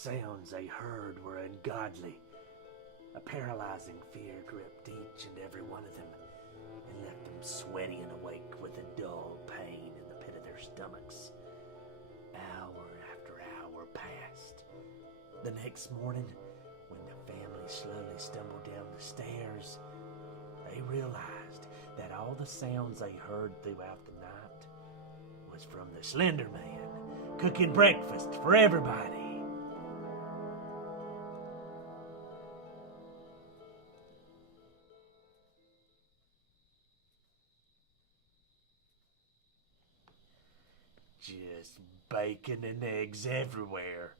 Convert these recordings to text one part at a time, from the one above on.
sounds they heard were ungodly. A paralyzing fear gripped each and every one of them and left them sweaty and awake with a dull pain in the pit of their stomachs. Hour after hour passed. The next morning, when the family slowly stumbled down the stairs, they realized that all the sounds they heard throughout the night was from the Slender Man cooking breakfast for everybody. Just bacon and eggs everywhere.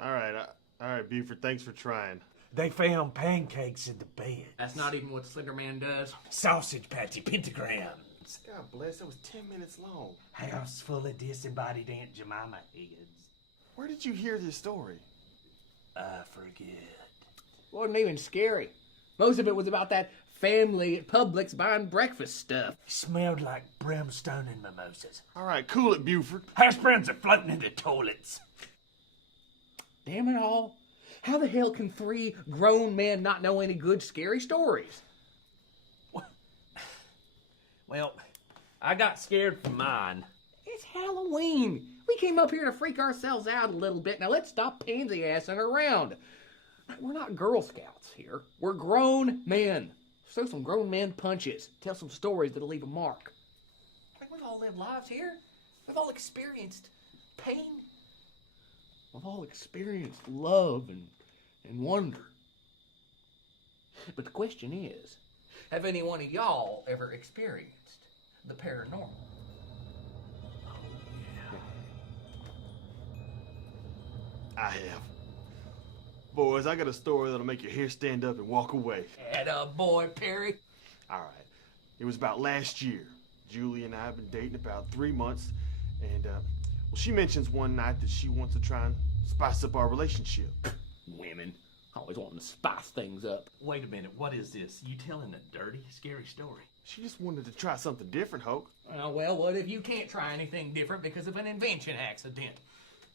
All right, Beaufort, thanks for trying. They found pancakes in the bed. That's not even what the Slender Man does. Sausage patty pentagrams. God bless, that was 10 minutes long. House full of disembodied Aunt Jemima heads. Where did you hear this story? I forget. Wasn't even scary. Most of it was about that family at Publix buying breakfast stuff. Smelled like brimstone and mimosas. All right, cool it, Beaufort. Hash browns are floating into toilets. Damn it all. How the hell can 3 grown men not know any good scary stories? Well, I got scared for mine. It's Halloween. We came up here to freak ourselves out a little bit. Now let's stop pansy-assing around. We're not Girl Scouts here. We're grown men. Throw some grown men punches. Tell some stories that'll leave a mark. We've all lived lives here. We've all experienced pain. We've all experienced love and wonder. But the question is, have any one of y'all ever experienced the paranormal? I have. Boys, I got a story that'll make your hair stand up and walk away. Atta boy, Perry. All right. It was about last year. Julie and I have been dating about 3 months, and, well, she mentions one night that she wants to try and spice up our relationship. Women. Always wanting to spice things up. Wait a minute, what is this? You telling a dirty, scary story? She just wanted to try something different, Hoake. Well, what if you can't try anything different because of an invention accident?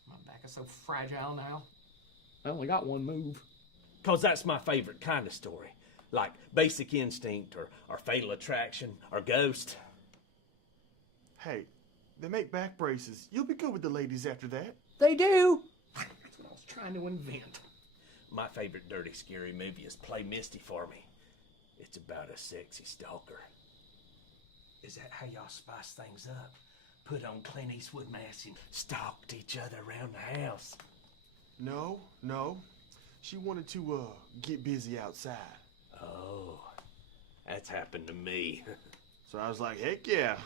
My back is so fragile now. I only got one move. 'Cause that's my favorite kind of story. Like Basic Instinct or Fatal Attraction or Ghost. Hey, they make back braces. You'll be good with the ladies after that. They do. That's what I was trying to invent. My favorite dirty, scary movie is Play Misty for Me. It's about a sexy stalker. Is that how y'all spice things up? Put on Clint Eastwood masks and stalked each other around the house? No. She wanted to, get busy outside. Oh, that's happened to me. So I was like, heck yeah.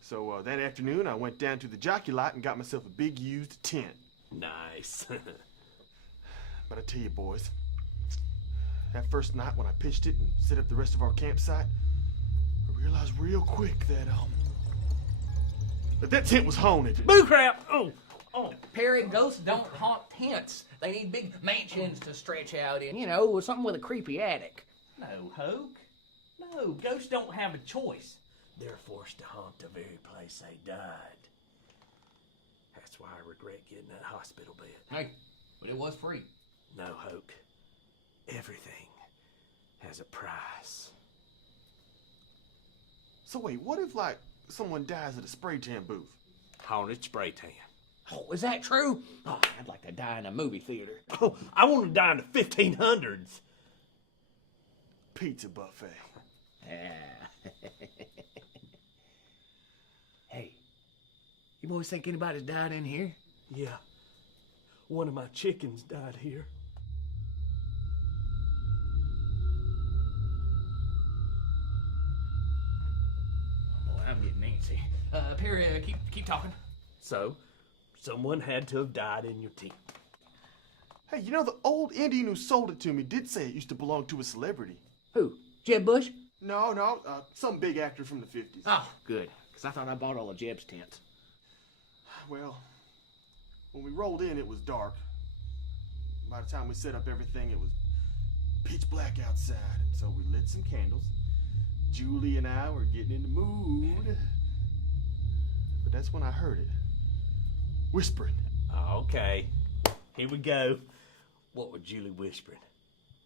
So that afternoon, I went down to the jockey lot and got myself a big used tent. Nice. But I tell you, boys, that first night when I pitched it and set up the rest of our campsite, I realized real quick that tent was haunted. Boo crap! Oh. Perry, ghosts don't haunt tents. They need big mansions to stretch out in. You know, something with a creepy attic. No, Hoake. No, ghosts don't have a choice. They're forced to haunt the very place they died. That's why I regret getting that hospital bed. Hey, but it was free. No, Hoake. Everything has a price. So wait, what if, like, someone dies at a spray tan booth? Haunted spray tan. Oh, is that true? Oh, I'd like to die in a movie theater. Oh, I want to die in the 1500s. Pizza buffet. Yeah. Hey, you boys think anybody's died in here? Yeah. One of my chickens died here. Boy, I'm getting antsy. Perry, keep talking. So, someone had to have died in your tent. Hey, you know, the old Indian who sold it to me did say it used to belong to a celebrity. Who? Jeb Bush? No, some big actor from the 50s. Oh, good. Because I thought I bought all of Jeb's tents. Well, when we rolled in, it was dark. By the time we set up everything, it was pitch black outside. And so we lit some candles. Julie and I were getting in the mood. But that's when I heard it. Whispering. Okay, here we go. What was Julie whispering?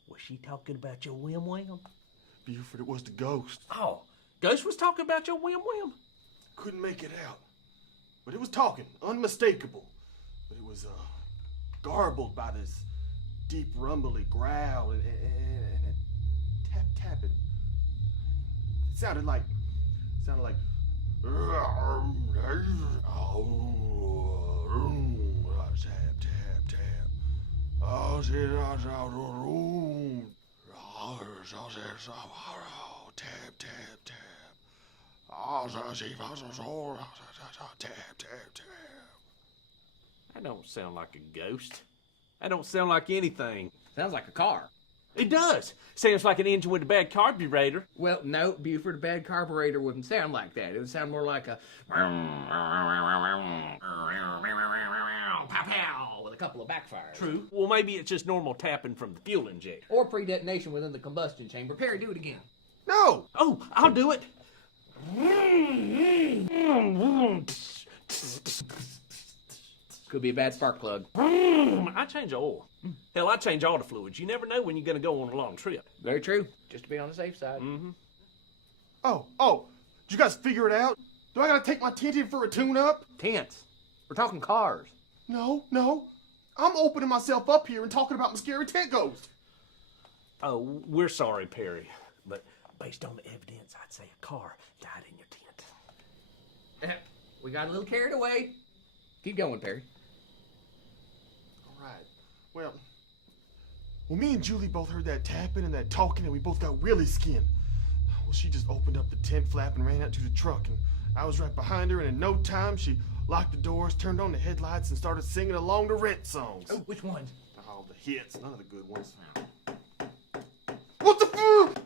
Was she talking about your whim-whim? Beaufort, it was the ghost. Oh, Ghost was talking about your whim-whim? Couldn't make it out. But it was talking, unmistakable. But it was garbled by this deep rumbly growl and a tapping. It sounded like That don't sound like a ghost. That don't sound like anything. Sounds like a car. It does. Sounds like an engine with a bad carburetor. Well, no, Beaufort, a bad carburetor wouldn't sound like that. It would sound more like a pow-pow with a couple of backfires. True. Well, maybe it's just normal tapping from the fuel injector. Or pre-detonation within the combustion chamber. Perry, do it again. no. Oh, I'll do it. Could be a bad spark plug. I change oil. Hell, I change all the fluids. You never know when you're going to go on a long trip. Very true. Just to be on the safe side. Oh, did you guys figure it out? Do I gotta take my tent in for a tune-up? Tents. We're talking cars. No. I'm opening myself up here and talking about my scary tent ghost. Oh, we're sorry, Perry. But based on the evidence, I'd say a car died in your tent. We got a little carried away. Keep going, Perry. All right. Well, me and Julie both heard that tapping and that talking, and we both got really skinned. Well, she just opened up the tent flap and ran out to the truck, and I was right behind her, and in no time, she locked the doors, turned on the headlights, and started singing along the Rent songs. Oh, which ones? Oh, the hits, none of the good ones. What the fuck?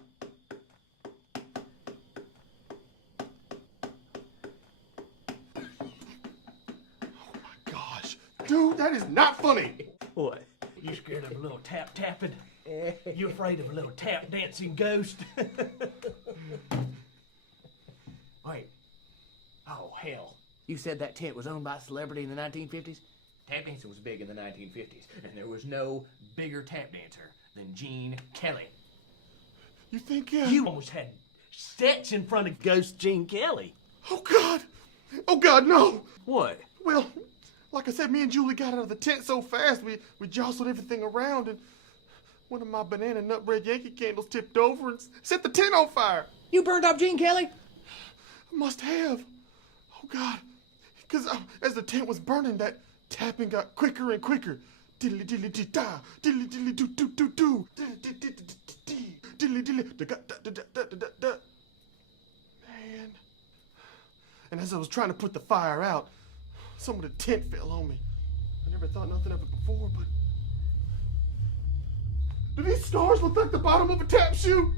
Oh my gosh. Dude, that is not funny. What? You scared of a little tapping? You afraid of a little tap dancing ghost? Wait. Oh, hell. You said that tent was owned by a celebrity in the 1950s? Tap dancing was big in the 1950s, and there was no bigger tap dancer than Gene Kelly. You think, You almost had sets in front of Ghost Gene Kelly. Oh, God. Oh, God, no. What? Well, like I said, me and Julie got out of the tent so fast, we jostled everything around, and one of my banana nut bread Yankee candles tipped over and set the tent on fire. You burned up Gene Kelly? I must have. Oh, God. Because as the tent was burning, that tapping got quicker and quicker. Diddly diddly dee da, diddly diddly doo doo doo doo, diddly diddly da da da da da da. Man. And as I was trying to put the fire out, some of the tent fell on me. I never thought nothing of it before, but do these stars look like the bottom of a tap shoe?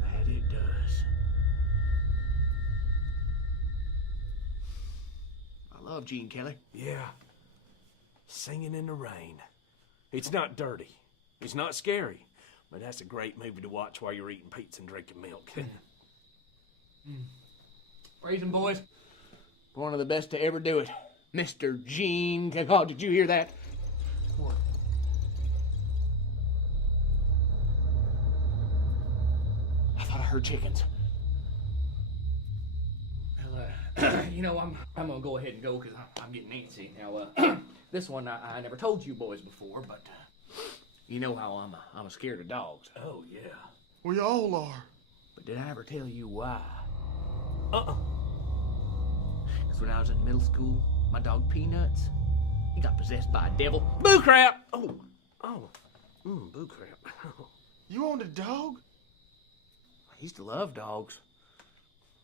That it does. I love Gene Kelly. Yeah. Singing in the Rain. It's not dirty. It's not scary. But that's a great movie to watch while you're eating pizza and drinking milk. Praise him, boys. One of the best to ever do it. Mr. Gene Kelly. Oh, did you hear that? What? I thought I heard chickens. Well, you know, I'm gonna go ahead and go because I'm getting antsy. Now, this one I never told you boys before, but you know how I'm scared of dogs. Oh, yeah. We all are. But did I ever tell you why? Uh-uh. Because when I was in middle school, my dog Peanuts, he got possessed by a devil. Boo crap! Boo crap. You owned a dog? I used to love dogs.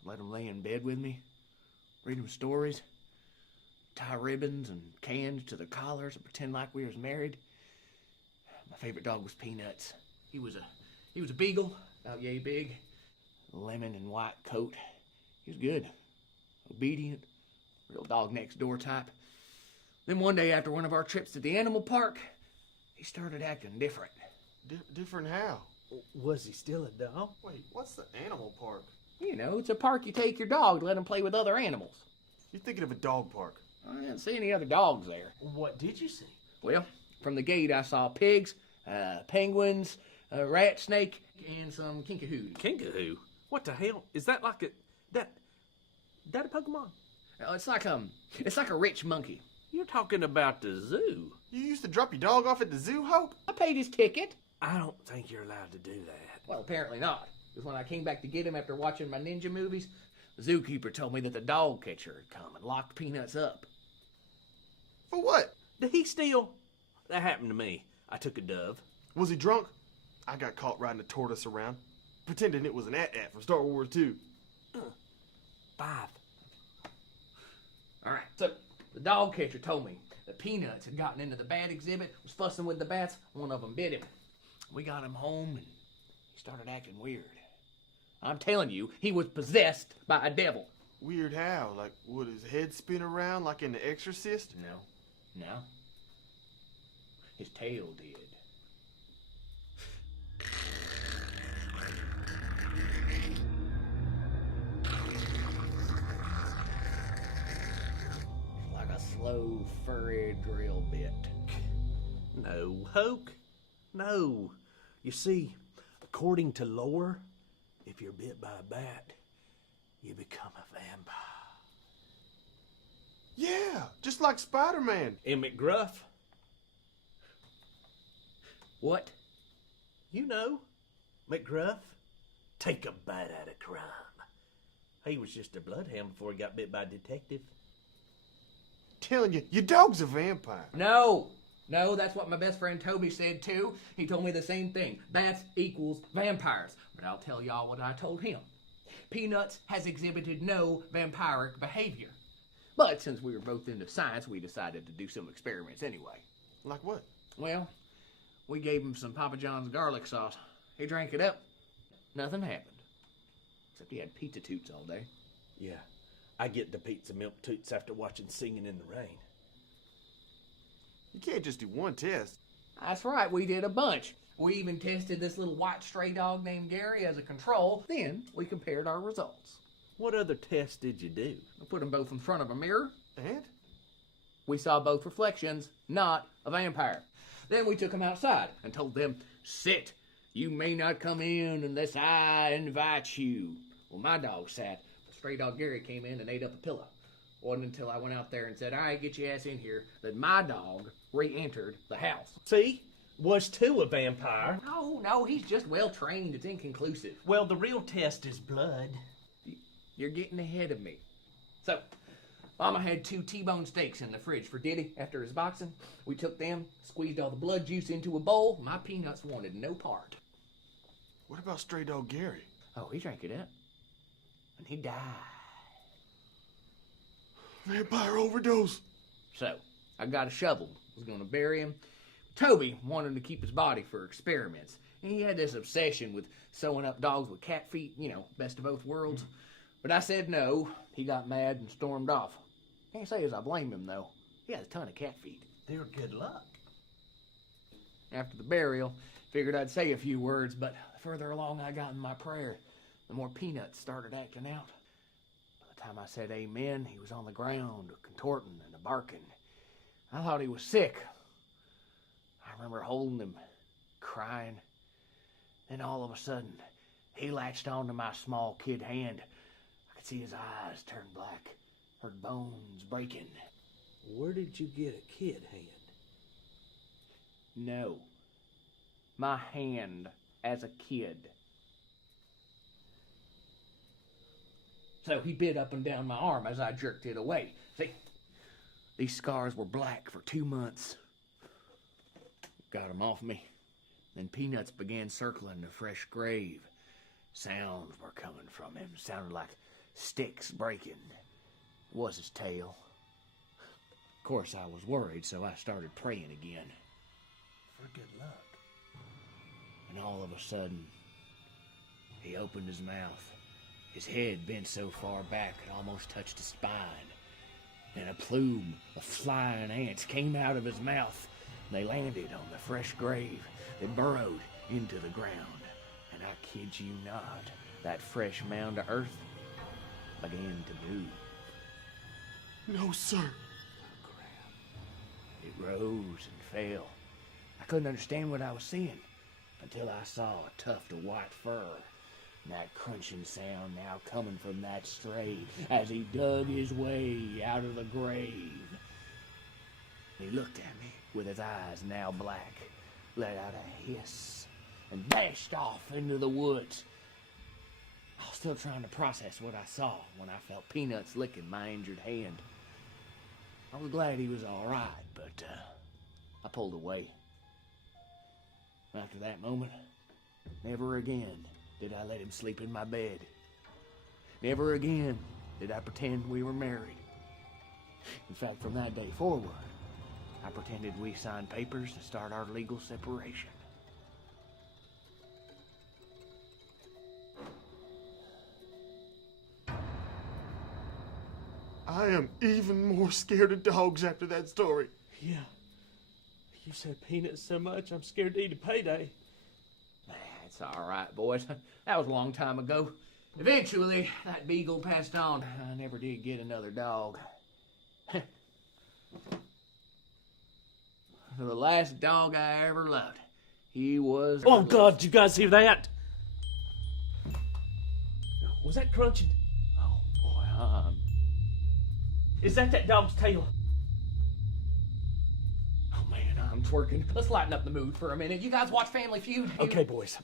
Let them lay in bed with me, read them stories, tie ribbons and cans to their collars and pretend like we was married. My favorite dog was Peanuts. He was a beagle, about yay big, lemon and white coat. He was good, obedient, real dog next door type. Then one day after one of our trips to the animal park, he started acting different. Different how? Was he still a dog? Wait, what's the animal park? You know, it's a park you take your dog to let him play with other animals. You're thinking of a dog park. I didn't see any other dogs there. What did you see? Well, from the gate I saw pigs, penguins, a rat snake, and some kinkahoos. Kinkahoo? What the hell? Is that like a... That a Pokemon? It's like a rich monkey. You're talking about the zoo. You used to drop your dog off at the zoo, Hope? I paid his ticket. I don't think you're allowed to do that. Well, apparently not. Because when I came back to get him after watching my ninja movies, the zookeeper told me that the dog catcher had come and locked Peanuts up. For what? Did he steal? That happened to me. I took a dove. Was he drunk? I got caught riding a tortoise around, pretending it was an at-at from Star Wars 2. 5. All right, so the dog catcher told me that Peanuts had gotten into the bat exhibit, was fussing with the bats. One of them bit him. We got him home, and he started acting weird. I'm telling you, he was possessed by a devil. Weird how? Like, would his head spin around like in The Exorcist? No. His tail did. Like a slow, furry drill bit. No, Hoke. No. You see, according to lore, if you're bit by a bat, you become a vampire. Yeah, just like Spider-Man. And McGruff, What? you know, McGruff, take a bite out of crime. He was just a bloodhound before he got bit by a detective. Telling you, your dog's a vampire. No, that's what my best friend Toby said too. He told me the same thing. Bats equals vampires. But I'll tell y'all what I told him. Peanuts has exhibited no vampiric behavior. But since we were both into science, we decided to do some experiments anyway. Like what? Well, we gave him some Papa John's garlic sauce. He drank it up. Nothing happened. Except he had pizza toots all day. Yeah, I get the pizza milk toots after watching Singing in the Rain. You can't just do one test. That's right, we did a bunch. We even tested this little white stray dog named Gary as a control. Then we compared our results. What other tests did you do? We put them both in front of a mirror. And? We saw both reflections, not a vampire. Then we took them outside and told them, sit. You may not come in unless I invite you. Well, my dog sat. Stray dog Gary came in and ate up a pillow. Wasn't until I went out there and said, all right, get your ass in here, that my dog re-entered the house. See? Was too a vampire. No, he's just well trained. It's inconclusive. Well, the real test is blood. You're getting ahead of me. So, Mama had 2 T-bone steaks in the fridge for Diddy after his boxing. We took them, squeezed all the blood juice into a bowl. My Peanuts wanted no part. What about stray dog Gary? Oh, he drank it up. And he died. Vampire overdose. So, I got a shovel. Was going to bury him. Toby wanted to keep his body for experiments. And he had this obsession with sewing up dogs with cat feet, best of both worlds. But I said no. He got mad and stormed off. Can't say as I blame him, though. He has a ton of cat feet. They were good luck. After the burial, figured I'd say a few words, but the further along I got in my prayer, the more Peanuts started acting out. By the time I said amen, he was on the ground, contorting and barking. I thought he was sick. I remember holding him, crying. Then all of a sudden, he latched onto my small kid hand. I could see his eyes turn black, heard bones breaking. Where did you get a kid hand? No. My hand as a kid. So he bit up and down my arm as I jerked it away. See, these scars were black for 2 months. Got them off me. Then Peanuts began circling the fresh grave. Sounds were coming from him. Sounded like sticks breaking. It was his tail. Of course, I was worried, so I started praying again. For good luck. And all of a sudden, he opened his mouth. His head bent so far back it almost touched his spine. And a plume of flying ants came out of his mouth. They landed on the fresh grave. They burrowed into the ground. And I kid you not, that fresh mound of earth began to move. No, sir. rose and fell. I couldn't understand what I was seeing until I saw a tuft of white fur. And that crunching sound now coming from that stray as he dug his way out of the grave. He looked at me with his eyes now black, let out a hiss, and dashed off into the woods. I was still trying to process what I saw when I felt Peanuts licking my injured hand. I was glad he was all right, but I pulled away. After that moment, never again did I let him sleep in my bed. Never again did I pretend we were married. In fact, from that day forward, I pretended we signed papers to start our legal separation. I am even more scared of dogs after that story. Yeah. You said Peanuts so much, I'm scared to eat a payday. It's all right, boys. That was a long time ago. Eventually, that beagle passed on. I never did get another dog. The last dog I ever loved. He was... Oh, God, did you guys hear that? Was that crunching? Oh, boy, Is that dog's tail? Oh, man, I'm twerking. Let's lighten up the mood for a minute. You guys watch Family Feud? Okay, boys.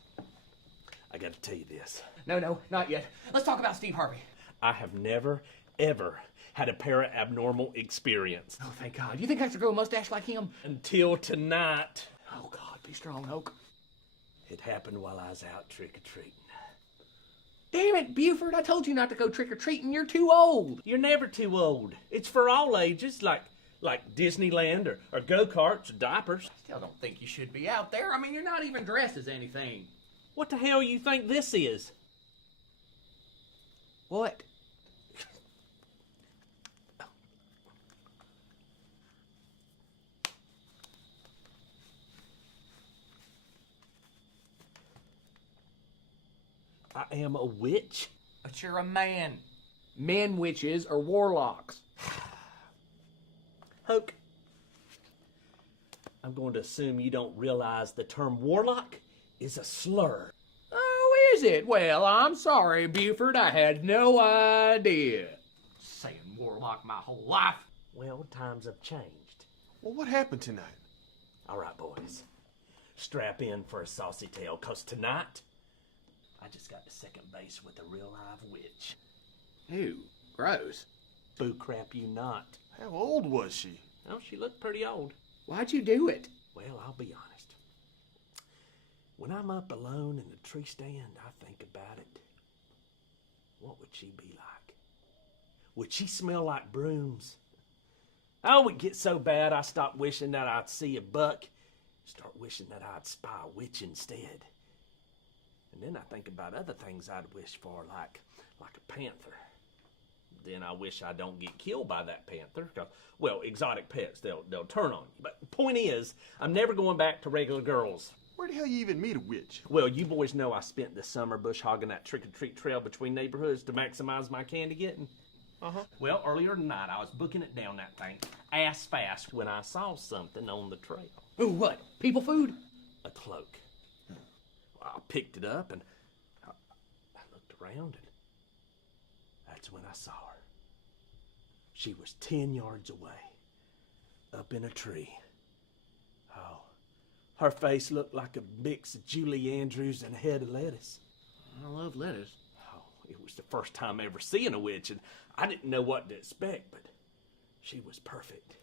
I gotta tell you this. No, not yet. Let's talk about Steve Harvey. I have never, ever had a para-abnormal experience. Oh, thank God. You think I should grow a mustache like him? Until tonight. Oh, God, be strong, Hoake. It happened while I was out trick-or-treating. Damn it, Beaufort, I told you not to go trick-or-treating. You're too old. You're never too old. It's for all ages, like Disneyland or go-karts or diapers. I still don't think you should be out there. I mean, you're not even dressed as anything. What the hell you think this is? What? I am a witch? But you're a man. Men witches are warlocks. Hoake, I'm going to assume you don't realize the term warlock is a slur. Oh, is it? Well, I'm sorry, Beaufort. I had no idea. Saying warlock my whole life. Well, times have changed. Well, what happened tonight? All right, boys. Strap in for a saucy tale, 'cause tonight, I just got to second base with a real live witch. Ew, gross. Boo crap you not. How old was she? Oh, she looked pretty old. Why'd you do it? Well, I'll be honest. When I'm up alone in the tree stand, I think about it. What would she be like? Would she smell like brooms? Oh, it gets so bad I stop wishing that I'd see a buck. Start wishing that I'd spy a witch instead. And then I think about other things I'd wish for, like a panther. Then I wish I don't get killed by that panther. 'Cause, well, exotic pets, they'll turn on you. But the point is, I'm never going back to regular girls. Where the hell you even meet a witch? Well, you boys know I spent the summer bush hogging that trick-or-treat trail between neighborhoods to maximize my candy getting. Uh-huh. Well, earlier tonight, I was booking it down that thing ass fast when I saw something on the trail. Ooh, what? People food? A cloak. Well, I picked it up and I looked around and that's when I saw her. She was 10 yards away, up in a tree. Oh, her face looked like a mix of Julie Andrews and a head of lettuce. I love lettuce. Oh, it was the first time ever seeing a witch, and I didn't know what to expect, but she was perfect.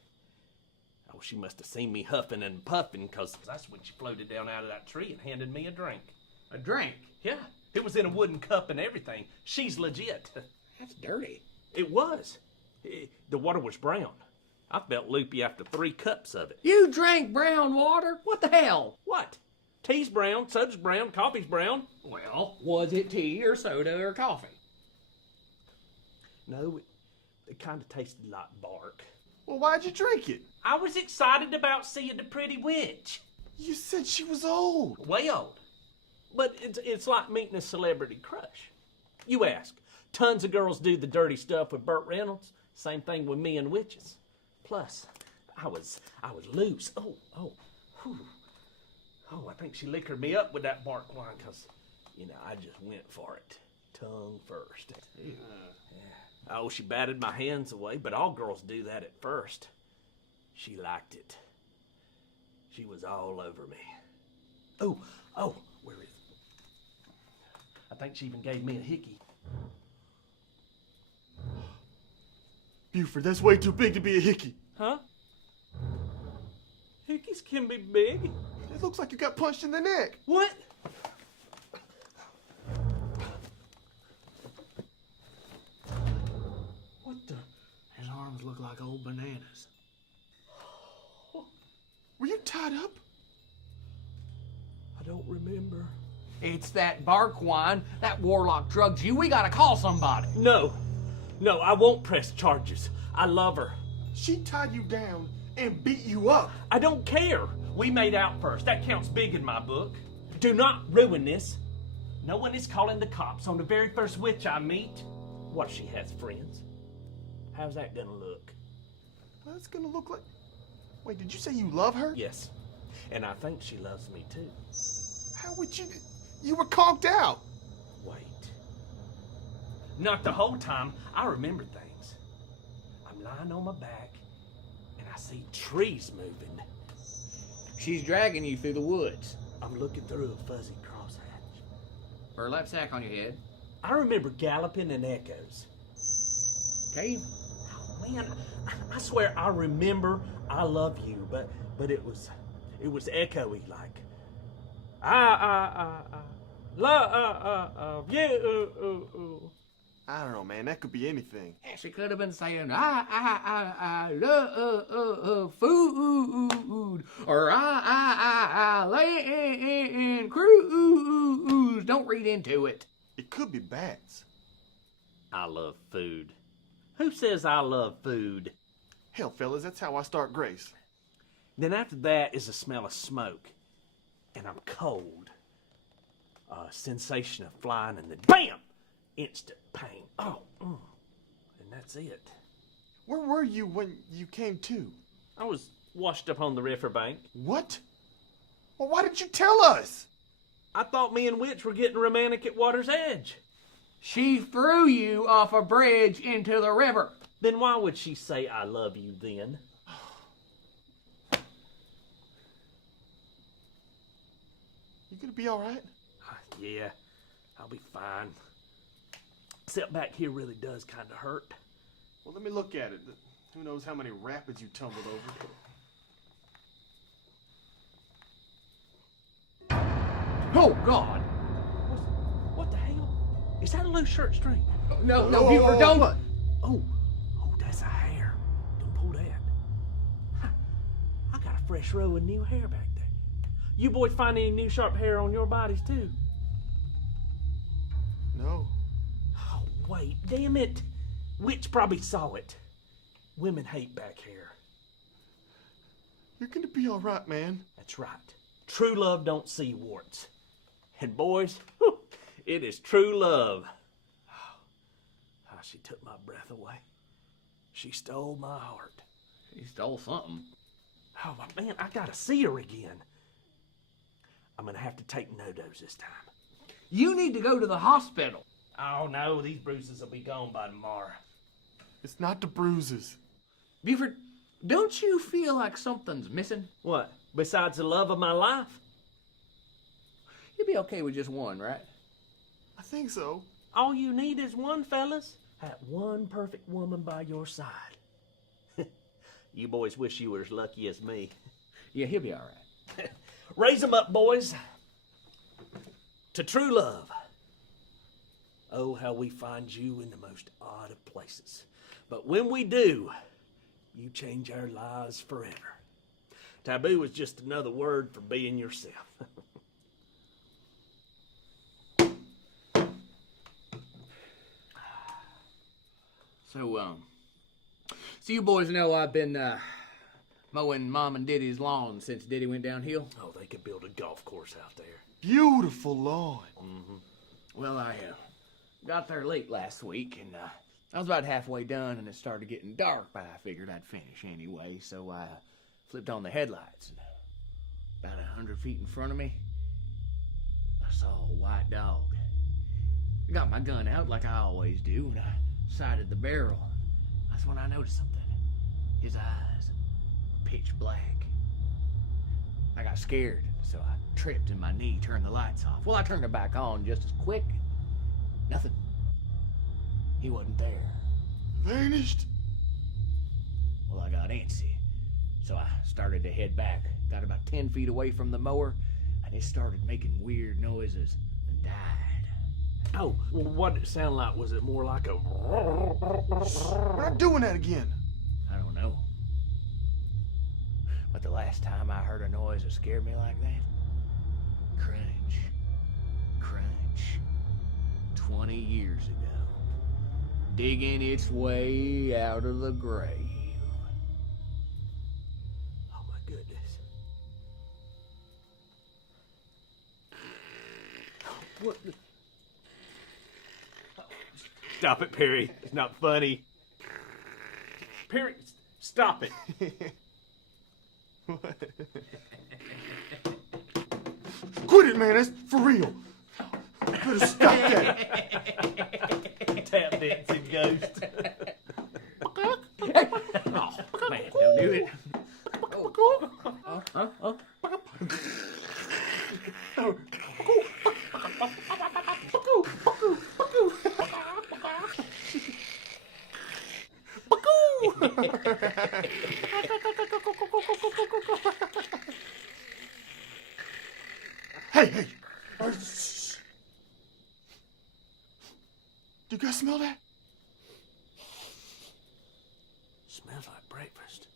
Oh, she must have seen me huffing and puffing, because that's when she floated down out of that tree and handed me a drink. A drink? Yeah, it was in a wooden cup and everything. She's legit. That's dirty. It was. The water was brown. I felt loopy after 3 cups of it. You drank brown water? What the hell? What? Tea's brown, soda's brown, coffee's brown. Well, was it tea or soda or coffee? No, it kind of tasted like bark. Well, why'd you drink it? I was excited about seeing the pretty witch. You said she was old. Way old. But it's like meeting a celebrity crush. You ask. Tons of girls do the dirty stuff with Burt Reynolds. Same thing with me and witches. Plus, I was loose. Whew. I think she liquored me up with that bark wine, 'cause, I just went for it. Tongue first. Yeah. Oh, she batted my hands away, but all girls do that at first. She liked it. She was all over me. Oh, where is it? I think she even gave me a hickey. Beaufort, that's way too big to be a hickey. Huh? Hickeys can be big. It looks like you got punched in the neck. What? What the? His arms look like old bananas. Were you tied up? I don't remember. It's that bark wine. That warlock drugged you. We gotta call somebody. No, I won't press charges. I love her. She tied you down and beat you up. I don't care. We made out first. That counts big in my book. Do not ruin this. No one is calling the cops on the very first witch I meet. What if she has friends? How's that gonna look? Well, it's gonna look like... Wait, did you say you love her? Yes, and I think she loves me too. How would you... You were conked out. Wait. Not the whole time. I remember things. I'm lying on my back, and I see trees moving. She's dragging you through the woods. I'm looking through a fuzzy crosshatch. Burlap sack on your head. I remember galloping and echoes. Cave. Oh man, I swear I remember I love you, but it was echoey, like I love you. I don't know, man. That could be anything. She could have been saying, I love food, or I land cruise. Don't read into it. It could be bats. I love food. Who says I love food? Hell, fellas, that's how I start Grace. Then after that is the smell of smoke, and I'm cold. A sensation of flying, and then BAM! Instant pain. And that's it. Where were you when you came to? I was washed up on the riverbank. What? Well, why didn't you tell us? I thought me and Witch were getting romantic at water's edge. She threw you off a bridge into the river. Then why would she say I love you then? You gonna be all right? Yeah, I'll be fine. Except back here really does kind of hurt. Well, let me look at it. Who knows how many rapids you tumbled over. Oh, God. What the hell? Is that a loose shirt string? No, Beaufort, don't. What? Oh, that's a hair. Don't pull that. I got a fresh row of new hair back there. You boys find any new sharp hair on your bodies too? No. Oh, wait, damn it. Witch probably saw it. Women hate back hair. You're gonna be all right, man. That's right. True love don't see warts. And boys, whew, it is true love. Oh, she took my breath away. She stole my heart. She stole something. Oh, man, I gotta see her again. I'm gonna have to take no-dos this time. You need to go to the hospital. Oh, no, these bruises will be gone by tomorrow. It's not the bruises. Beaufort, don't you feel like something's missing? What, besides the love of my life? You'd be okay with just one, right? I think so. All you need is one, fellas. That one perfect woman by your side. You boys wish you were as lucky as me. Yeah, he'll be all right. Raise 'em up, boys. To true love. Oh, how we find you in the most odd of places. But when we do, you change our lives forever. Taboo is just another word for being yourself. So you boys know I've been mowing Mom and Diddy's lawn since Diddy went downhill? Oh, they could build a golf course out there. Beautiful lawn. Well, I got there late last week, and I was about halfway done and it started getting dark, but I figured I'd finish anyway, so I flipped on the headlights. And about 100 feet in front of me, I saw a white dog. I got my gun out like I always do, and I sighted the barrel. That's when I noticed something. His eyes were pitch black. I got scared, so I tripped and my knee turned the lights off. Well, I turned it back on just as quick. Nothing. He wasn't there. Vanished? Well, I got antsy, so I started to head back. Got about 10 feet away from the mower, and it started making weird noises and died. Oh, well, what did it sound like? Was it more like a... We're not doing that again. I don't know. But the last time I heard a noise that scared me like that, crunch, crunch, 20 years ago, digging its way out of the grave. Oh, my goodness. What the... Stop it, Perry. It's not funny. Perry, stop it. Quit it, man. That's for real. You could have stopped that. Tap dancing ghost. Oh, man, don't do it. Hey. Shh. Do you guys smell that? Smells like breakfast.